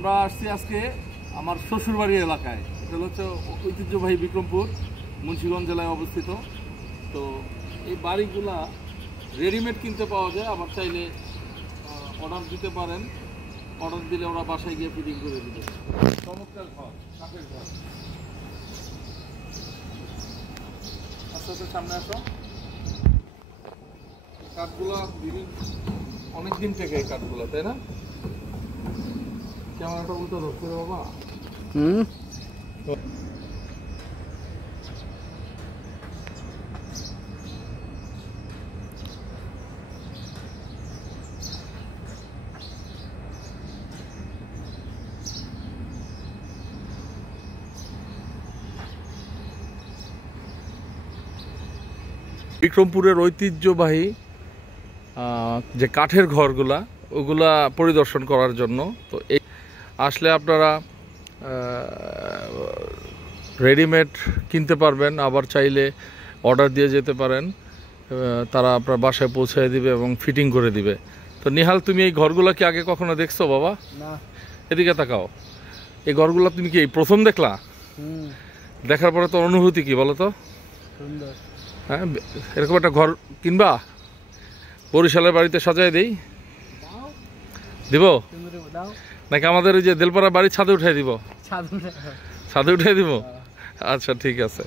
আমরা আসছি আজকে আমার শ্বশুরবাড়ির এলাকায়। এটা হচ্ছে ঐতিহ্যবাহী বিক্রমপুর, মুন্সিগঞ্জ জেলায় অবস্থিত। তো এই বাড়িগুলা রেডিমেড কিনতে পাওয়া যায়, আবার চাইলে অর্ডার দিতে পারেন। অর্ডার দিলে ওরা বাসায় গিয়ে ফিটিং করে দিবে। চমৎকার ঘর, কাঠের ঘর। আস্তে আস্তে সামনে আসো। কাঠগুলা অনেকদিন থেকে এই কাঠগুলা, তাই না? ক্যামেরাটা উল্টো ধরছে রে বাবা। বিক্রমপুরের ঐতিহ্যবাহী যে কাঠের ঘরগুলা, ওগুলা পরিদর্শন করার জন্য। তো এই আসলে আপনারা রেডিমেড কিনতে পারবেন, আবার চাইলে অর্ডার দিয়ে যেতে পারেন। তারা আপনার বাসায় পৌঁছে দিবে এবং ফিটিং করে দিবে। তো নিহাল, তুমি এই ঘরগুলো কি আগে কখনো দেখছো বাবা? না। এদিকে তাকাও। এই ঘরগুলো তুমি কি এই প্রথম দেখলা? দেখার পরে তো অনুভূতি কি বলো তো? সুন্দর। হ্যাঁ, এরকম একটা ঘর কিনবা? বরিশালের বাড়িতে সাজায় দেই, দিব নাকি আমাদের ওই যে দেলপাড়া বাড়ির ছাদে উঠাই দিব? ছাদে উঠাই দিব। আচ্ছা, ঠিক আছে।